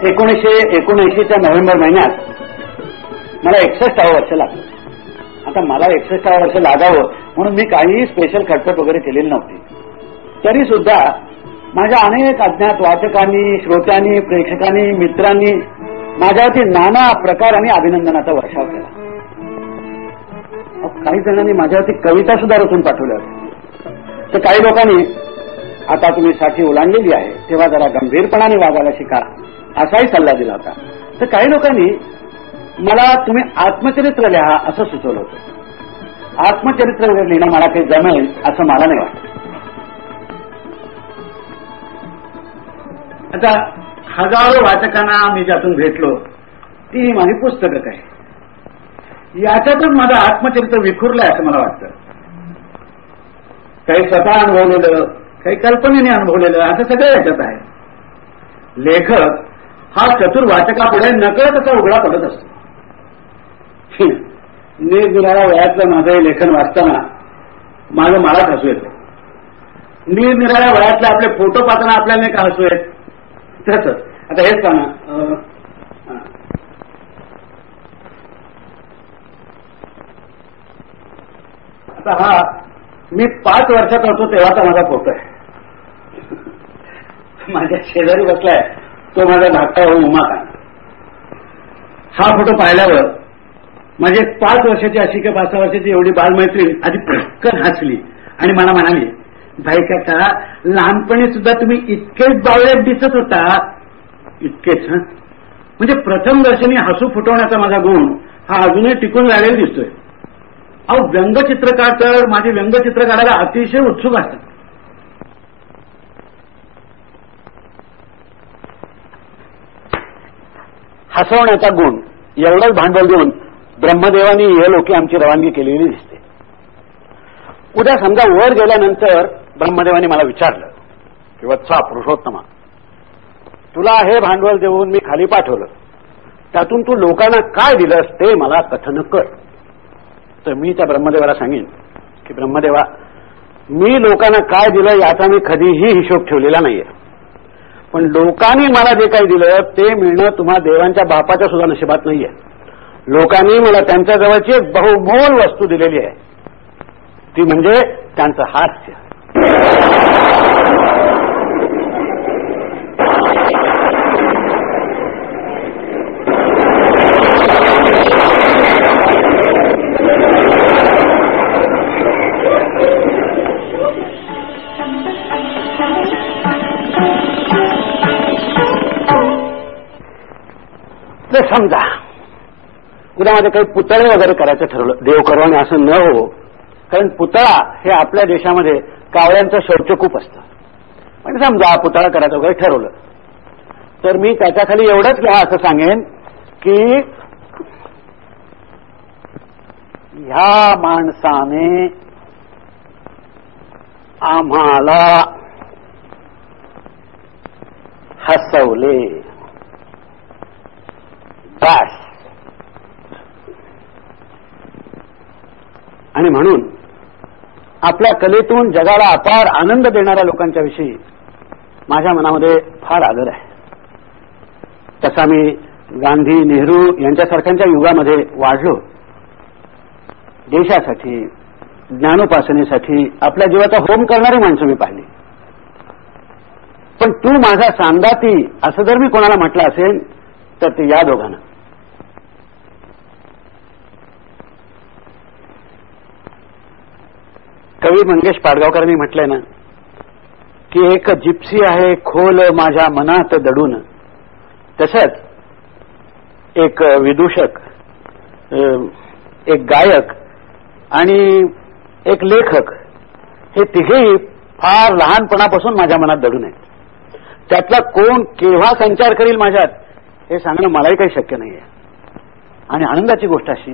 1979च्या November महिन्यात मला 61 वर्ष लागलं. आता मला 61 वर्ष लागावं म्हणून मी काहीही स्पेशल खटपट वगैरे केलेली नव्हती. तरी सुद्धा माझ्या अनेक अज्ञात वाचकांनी, श्रोत्यांनी, प्रेक्षकांनी, मित्रांनी माझ्यावरती नाना प्रकाराने अभिनंदनाचा वर्षाव केला. काही जणांनी माझ्यावरती कविता सुद्धा रचून पाठवल्या होत्या. तर काही लोकांनी आता तुम्ही साठी ओलांडलेली आहे तेव्हा जरा गंभीरपणाने वागायला शिका असाही सल्ला दिला होता. तर काही लोकांनी मला तुम्ही आत्मचरित्र लिहा असं सुचवलं होतं. आत्मचरित्र वगैरे लिहिणं मला काही जमेल असं मला नाही वाटत. आता हजारो वाचकांना मी ज्यातून भेटलो ती माझी पुस्तकं काय याच्यातून माझं आत्मचरित्र विखुरलंय असं मला वाटतं. काही स्वतः अनुभवलेलं, काही कल्पनेने अनुभवलेलं असं सगळं याच्यात आहे. लेखक हा चतुर वाचकापुढे नकळत असा उघडा पडत असतो. निरनिराळ्या वयातलं माझं हे लेखन वाचताना माझं मलाच हसू येतं. निरनिराळ्या वयातले आपले फोटो पाहताना आपल्याला नाही का हसू येत तसंच. आता हेच पाहा, आता हा मी 5 वर्षाचा होतो तेव्हाचा माझा फोटो आहे. माझ्या शेजारी बसलाय तो माझा धाकटा भाऊ उमाकांत. हा फोटो पाहिल्यावर माझी 5 वर्षाची अशी का 5-6 वर्षाची एवढी बालमैत्रीण आधी पटकन हसली आणि मला म्हणाली, भाई काका लहानपणी सुद्धा तुम्ही इतकेच बावळ्यात दिसत होता. इतकेच म्हणजे प्रथम दर्शनी हसू फुटवण्याचा माझा गुण हा अजूनही टिकून राहिलेला दिसतोय. अहो व्यंगचित्रकार तर माझे व्यंगचित्र काढायला अतिशय उत्सुक असतात. हसवण्याचा गुण एवढंच भांडवल देऊन ब्रह्मदेवानी हे लोके आमची रवानगी केलेली दिसते. उद्या समजा वर गेल्यानंतर ब्रह्मदेवानी मला विचारलं की वत्सा पुरुषोत्तमा, तुला हे भांडवल देऊन मी खाली पाठवलं, त्यातून तू लोकांना काय दिलंस ते मला कथन कर. तर मी त्या ब्रह्मदेवाला सांगेन की ब्रह्मदेवा, मी लोकांना काय दिलं याचा मी कधीही हिशोब ठेवलेला नाहीये. पण लोकांनी मला जे काही दिलं ते मिळणं तुम्हा देवांच्या बापाच्या सुद्धा नशिबात नाहीये. लोकांनी मला त्यांच्या जवळची एक बहुमोल वस्तू दिलेली आहे, ती म्हणजे त्यांचं हास्य. समजा उद्या माझं काही पुतळे वगैरे करायचं ठरवलं, देव करो आणि असं न हो, कारण पुतळा हे आपल्या देशामध्ये कावळ्यांचं शौच खूप असतं. म्हणजे समजा पुतळा करायचं वगैरे ठरवलं तर मी त्याच्याखाली एवढंच घ्या असं सांगेन की ह्या माणसाने आम्हाला हसवले बस. आणि म्हणून आपल्या कलेतून जगाला अपार आनंद देणाऱ्या लोकांच्या विषयी माझ्या मनामध्ये फार आदर आहे. तसा मी गांधी, नेहरू यांच्यासारख्यांच्या युगामध्ये वाढलो. देशासाठी, ज्ञानोपासनेसाठी आपल्या जीवाचा होम करणारी माणसं मी पाहिली. पण तू माझा सांदाती असं जर मी कोणाला म्हटलं असेल तर ते या दोघांना. कवी मंगेश पाडगावकरांनी म्हटलंय ना की एक जिप्सी आहे खोल माझ्या मनात दडून, तसंच एक विदूषक, एक गायक आणि एक लेखक हे तिघेही फार लहानपणापासून माझ्या मनात दडून आहेत. त्यातला कोण केव्हा संचार करील माझ्यात हे सांगणं मलाही काही शक्य नाहीये. आणि आनंदाची गोष्ट अशी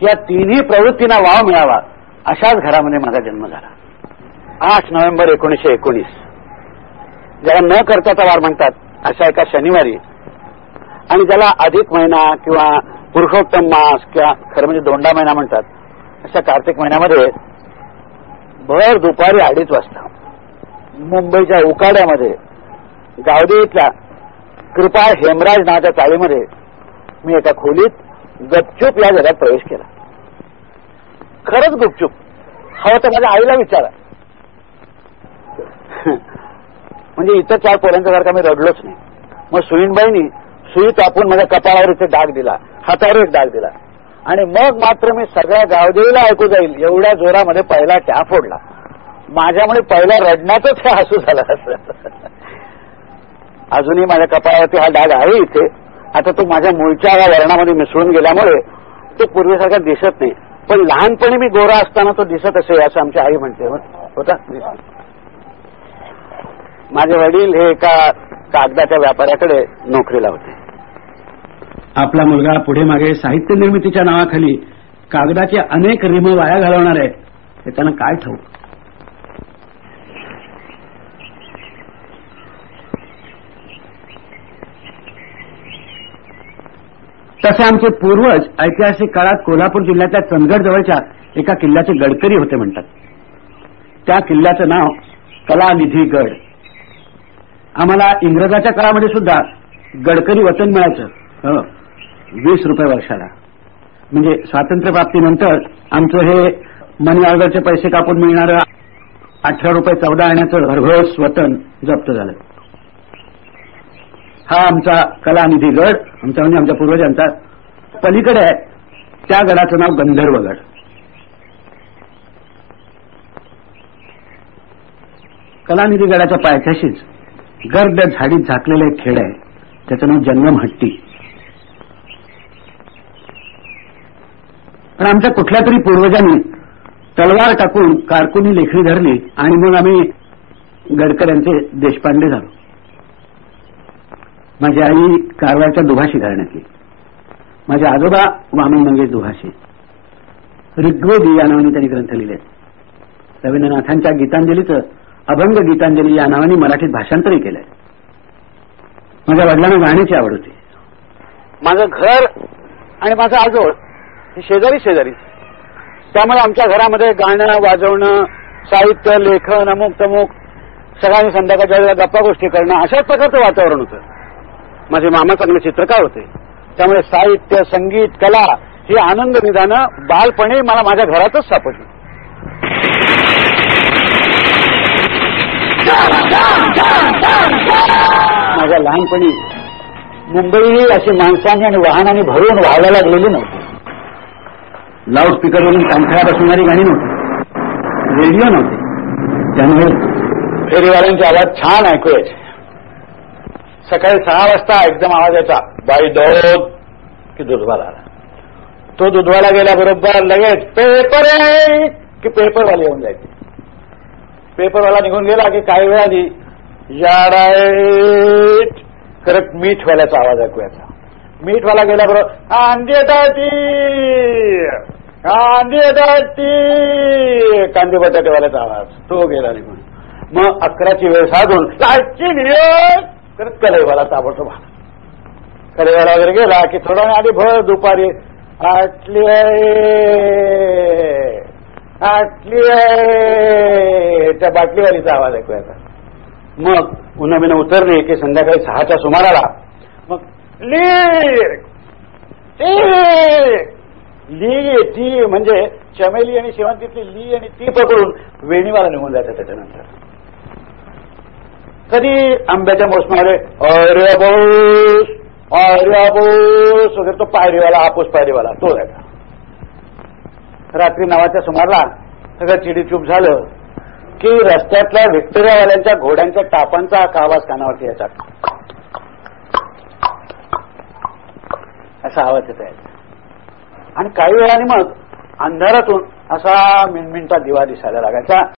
की या तिन्ही प्रवृत्तींना वाव मिळावा अशाच घरामध्ये माझा जन्म झाला. 8 नोव्हेंबर 1919 ज्याला न करताचा वार म्हणतात अशा एका शनिवारी, आणि ज्याला अधिक महिना किंवा पुरुषोत्तम मास किंवा खरं म्हणजे दोंडा महिना म्हणतात अशा कार्तिक महिन्यामध्ये भर दुपारी 2:30 वाजता मुंबईच्या उकाड्यामध्ये गावदेवीतल्या कृपा हेमराज नावाच्या चाळीमध्ये मी एका खोलीत गपचूप या जगात प्रवेश केला. खरंच गुपचूप. हवं तर माझ्या आईला विचारा. म्हणजे इतर 4 पोरांच्या सारखा मी रडलोच नाही. मग सुईणबाईंनी सुई तापून माझ्या कपाळावर इथे डाग दिला, हातावर एक डाग दिला आणि मग मात्र मी सगळ्या गावदेवीला ऐकू जाईल एवढ्या जोरामध्ये पहिला ट्या फोडला. माझ्यामुळे पहिला रडण्यातच हे हसू झालं असं. अजूनही माझ्या कपाळावरती हा डाग आहे इथे. आता तो माझ्या मूळच्या या वर्णामध्ये मिसळून गेल्यामुळे तो पूर्वीसारखा दिसत नाही. पण लहानपणी मी गोरा असताना तो दिसत असे असं आमची आई म्हणते. होता माझे वडील हे एका कागदाच्या व्यापाऱ्याकडे नोकरीला होते. आपला मुलगा पुढे मागे साहित्य निर्मितीच्या नावाखाली कागदाचे अनेक रिम वाया घालवणार आहे हे त्यांना काय ठाऊक. तसे आमचे पूर्वज ऐतिहासिक काळात कोल्हापूर जिल्ह्यातल्या चंदगड जवळच्या एका किल्ल्याचे गडकरी होते म्हणतात. त्या किल्ल्याचं नाव कलानिधी गड. आम्हाला इंग्रजाच्या काळामध्ये सुद्धा गडकरी वतन मिळायचं 20 रुपये वर्षाला. म्हणजे स्वातंत्र्यप्राप्तीनंतर आमचं हे मनी ऑर्डरचे पैसे कापून मिळणारं 18 रुपये 14 आण्याचं भरघोस वतन जप्त झालं. हा आमचा कलानिधी गड आमचा म्हणजे आमच्या पूर्वजांचा. पलीकडे आहे त्या गडाचं नाव गंधर्वगड. कलानिधी गडाच्या पायथ्याशीच गर्द झाडीत झाकलेलं एक खेड आहे. त्याचं नाव जंगमहट्टी. पण आमच्या कुठल्या तरी पूर्वजांनी तलवार टाकून कारकुनी लेखणी धरली आणि मग आम्ही गडकऱ्यांचे देशपांडे झालो. माझी आई कारवारच्या दुभाषी घराण्यातली. माझे आजोबा वामन मंगेश दुभाषी. ऋग्वेदी या नावाने त्यांनी ग्रंथ लिहिले. रवींद्रनाथांच्या गीतांजलीचं अभंग गीतांजली या नावाने मराठीत भाषांतरही केलंय. माझ्या वडिलांना गाण्याची आवड होती. माझं घर आणि माझं आजोळ हे शेजारी शेजारी. त्यामुळे आमच्या घरामध्ये गाणं वाजवणं, साहित्य, लेखन, अमुक तमुक, सगळ्यांनी संध्याकाळच्या वेळेला गप्पा गोष्टी करणं अशाच प्रकारचं वातावरण होतं. माझे मामा चांगले चित्रकार होते. त्यामुळे साहित्य, संगीत, कला ही आनंद निदानं बालपणी मला माझ्या घरातच सापडली. माझ्या लहानपणी मुंबई ही अशी माणसांनी आणि वाहनांनी भरून व्हायला लागलेली नव्हती. लाऊडस्पीकरवरून कानखळ्यात असणारी गाणी नव्हती, रेडिओ नव्हते. त्यामुळे फेरीवाल्यांचे आवाज छान ऐकू यायचे. सकाळी 6 वाजता एकदम आवाज यायचा, बाई दूध, की दूधवाला आला. तो दूधवाला गेल्याबरोबर लगेच पेपर आहे की पेपरवाले येऊन जायचे. पेपरवाला निघून गेला की काही वेळाने याडाईट करत मीठवाल्याचा आवाज ऐकू यायचा. मीठवाला गेल्याबरोबर कांदी कांदे बटाटेवाल्याचा आवाज तो गेला निघून. मग 11ची वेळ साधून लाटची निर्यात करत कलईवाला ताबडतोब आला. कलईवाला वगैरे गेला की थोडा वेळ आधी भर दुपारी आटली त्या बाटलीवालीचा आवाज ऐकूयाचा. मग उन्हाबिनं उतरली की संध्याकाळी 6च्या सुमाराला मग ली ती म्हणजे चमेली आणि शेवंतीतली ली आणि ती पकडून वेणीवाला निघून जायचं. त्याच्यानंतर कधी आंब्याच्या मोसमामध्ये अरे बोस वगैरे तो पायरीवाला, हापूस पायरीवाला तो जायचा. रात्री 9च्या सुमारला सगळं चिडीचूप झालं की रस्त्यातल्या व्हिक्टोरियावाल्यांच्या घोड्यांच्या टापांचा आवाज कानावरती यायचा. असा आवाज येत आहे. आणि काही वेळाने मग अंधारातून असा मिणमिणता दिवा दिसायला लागायचा.